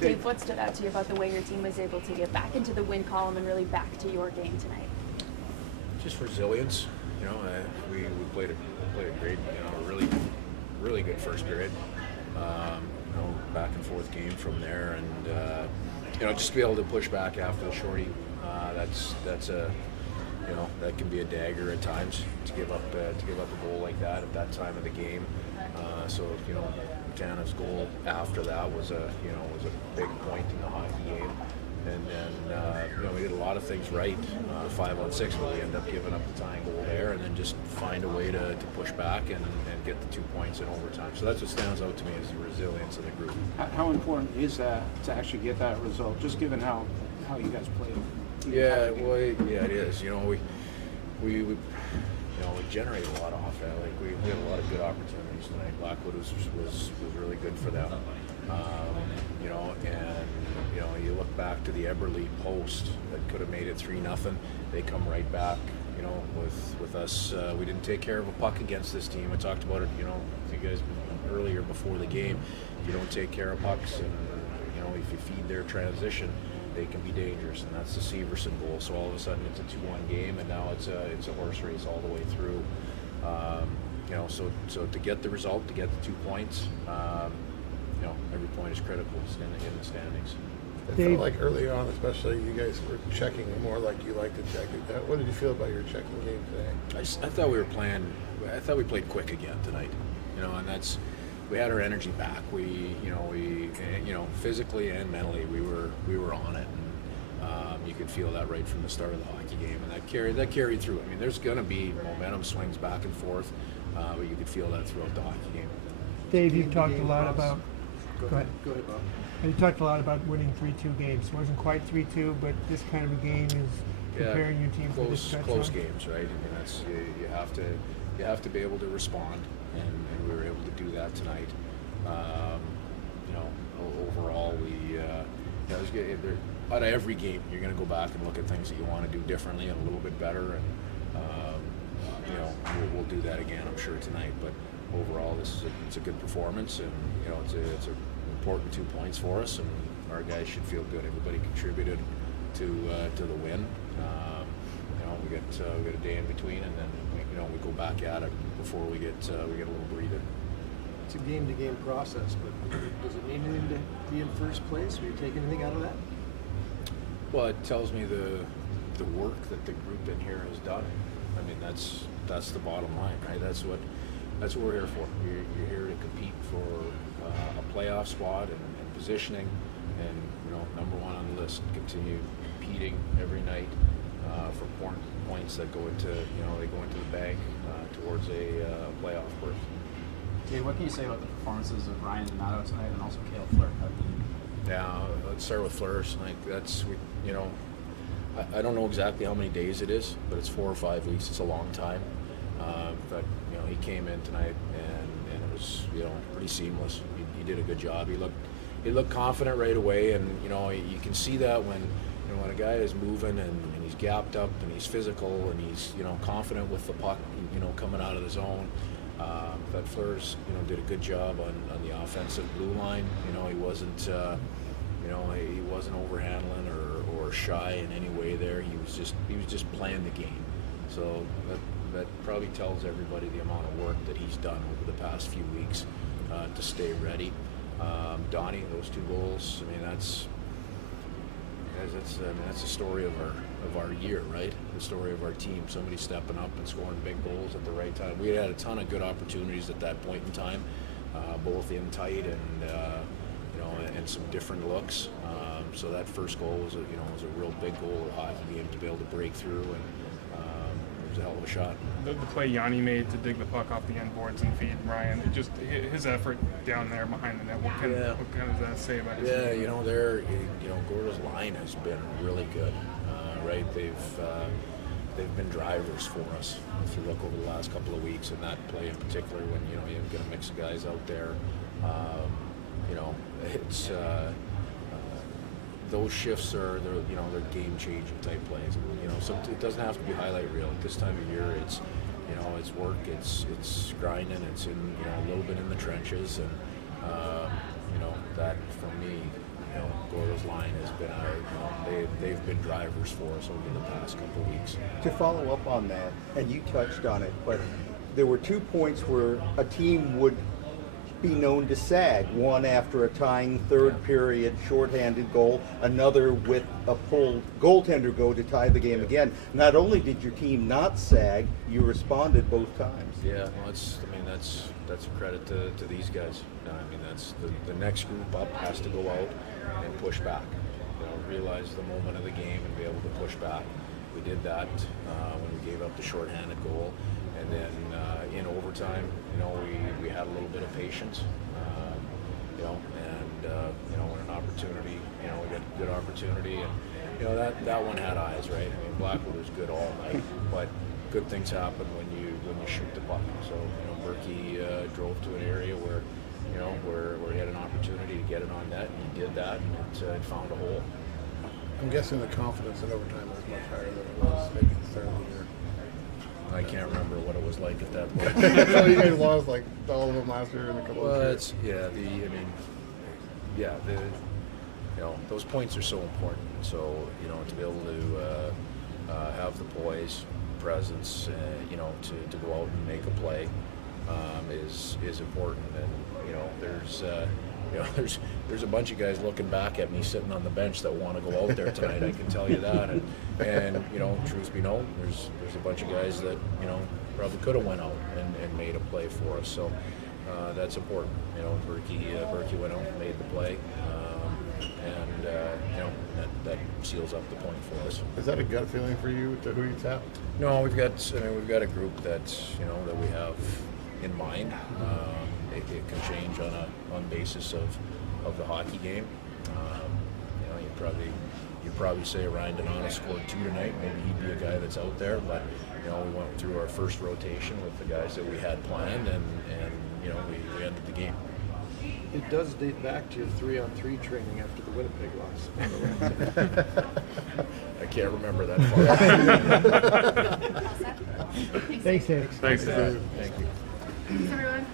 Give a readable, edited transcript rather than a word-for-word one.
Dave, what stood out to you about the way your team was able to get back into the win column and really back to your game tonight? Just resilience. We played a great, really good first period. Back and forth game from there, and just to be able to push back after the shorty. That's a that can be a dagger at times to give up a goal like that at that time of the game. So Montana's goal after that was a big point in the hockey game, and then we did a lot of things right. 5-on-6, but we ended up giving up the tying goal there, and then just find a way to push back and get the 2 points in overtime. So that's what stands out to me is the resilience of the group. How important is that to actually get that result, just given how you guys played? Yeah, it is. We generated a lot of offense. We had a lot of good opportunities tonight. Blackwood was really good for them. And you look back to the Eberle post that could have made it 3-0. They come right back. With us, we didn't take care of a puck against this team. I talked about it. You guys earlier before the game. If you don't take care of pucks, and if you feed their transition, they can be dangerous, and that's the Severson goal. So all of a sudden it's a 2-1 game, and now it's a horse race all the way through. So to get the result, to get the 2 points, every point is critical in the standings. It felt like early on, especially, you guys were checking more like you like to check it. What did you feel about your checking game today? I thought we were playing. I thought we played quick again tonight. And that's. We had our energy back. We physically and mentally we were on it. And, you could feel that right from the start of the hockey game, and that carried through. I mean, there's going to be momentum swings back and forth, but you could feel that throughout the hockey game. Dave, you've talked a lot about. Go ahead, Bob. You talked a lot about winning 3-2 games. It wasn't quite 3-2, but this kind of a game is preparing your team for this stretch. Close games, right? I mean, that's you have to be able to respond, and we were able to do that tonight. Overall, it was good. Out of every game, you're going to go back and look at things that you want to do differently and a little bit better, and we'll do that again, I'm sure, tonight. But overall, it's a good performance, and it's an important 2 points for us, and our guys should feel good. Everybody contributed to the win. We got a day in between, and then we go back at it before we get a little breather. It's a game-to-game process, but does it mean anything to be in first place? Will you take anything out of that? Well, it tells me the work that the group in here has done. I mean, that's the bottom line, right? That's what we're here for. You're here to compete for a playoff spot and positioning, and number one on the list. Continue competing every night for points that go into the bank towards a playoff berth. Dave, what can you say about the performances of Ryan and Nato tonight, and also Cale Fleur? Yeah, let's start with Fleur. I don't know exactly how many days it is, but it's 4 or 5 weeks. It's a long time. But he came in tonight, and it was pretty seamless. He did a good job. He looked confident right away, and you can see that when a guy is moving and he's gapped up and he's physical and he's confident with the puck, coming out of the zone. But Fleur's did a good job on the offensive blue line. He wasn't he wasn't overhandling or shy in any way there. He was just playing the game. So that probably tells everybody the amount of work that he's done over the past few weeks to stay ready. Donnie, those 2 goals. I mean, that's the story of our year, right? The story of our team. Somebody stepping up and scoring big goals at the right time. We had a ton of good opportunities at that point in time, both in tight and some different looks. So that first goal was a real big goal of hockey game to be able to break through, and it was a hell of a shot. The play Yanni made to dig the puck off the end boards and feed Ryan, his effort down there behind the net. What kind of does that say about his game? Gordo's line has been really good, right? They've been drivers for us. If you look over the last couple of weeks, and that play in particular, when you get a mix of guys out there, it's those shifts are they're game-changing type plays. So it doesn't have to be highlight reel. At this time of year, it's work, it's grinding, it's in a little bit in the trenches, and that for me, Gordo's line has been they've been drivers for us over the past couple of weeks. To follow up on that, and you touched on it, but there were 2 points where a team would be known to sag, one after a tying third period shorthanded goal, another with a pulled goaltender go to tie the game again. Not only did your team not sag, you responded both times. Yeah, well, that's a credit to these guys. I mean, that's the next group up has to go out and push back. Realize the moment of the game and be able to push back. We did that when we gave up the shorthanded goal, and then in overtime, we had a little bit of patience, when an opportunity, we got a good opportunity, and that one had eyes, right? I mean, Blackwood was good all night, but good things happen when you shoot the puck. So Berkey drove to an area where he had an opportunity to get it on net, and he did that, and it found a hole. I'm guessing the confidence in overtime was much higher than it was maybe the third year. I can't remember what it was like at that point. So you guys lost like all of them last year and a couple of years. Those points are so important. So to be able to have the poise, presence, to go out and make a play is important. And there's a bunch of guys looking back at me sitting on the bench that want to go out there tonight. I can tell you that. And truth be known, there's a bunch of guys that probably could have went out and made a play for us. So that's important. Berkey went out and made the play, that seals up the point for us. Is that a gut feeling for you to who you tap? No, we've got a group that that we have in mind. It can change on basis of the hockey game. You'd probably say Ryan Donato scored 2 tonight. Maybe he'd be a guy that's out there. But we went through our first rotation with the guys that we had planned, and we ended the game. It does date back to your 3-on-3 training after the Winnipeg loss. I can't remember that part. Thanks, Dave. Thanks, Dave. Thank you. Thanks, everyone.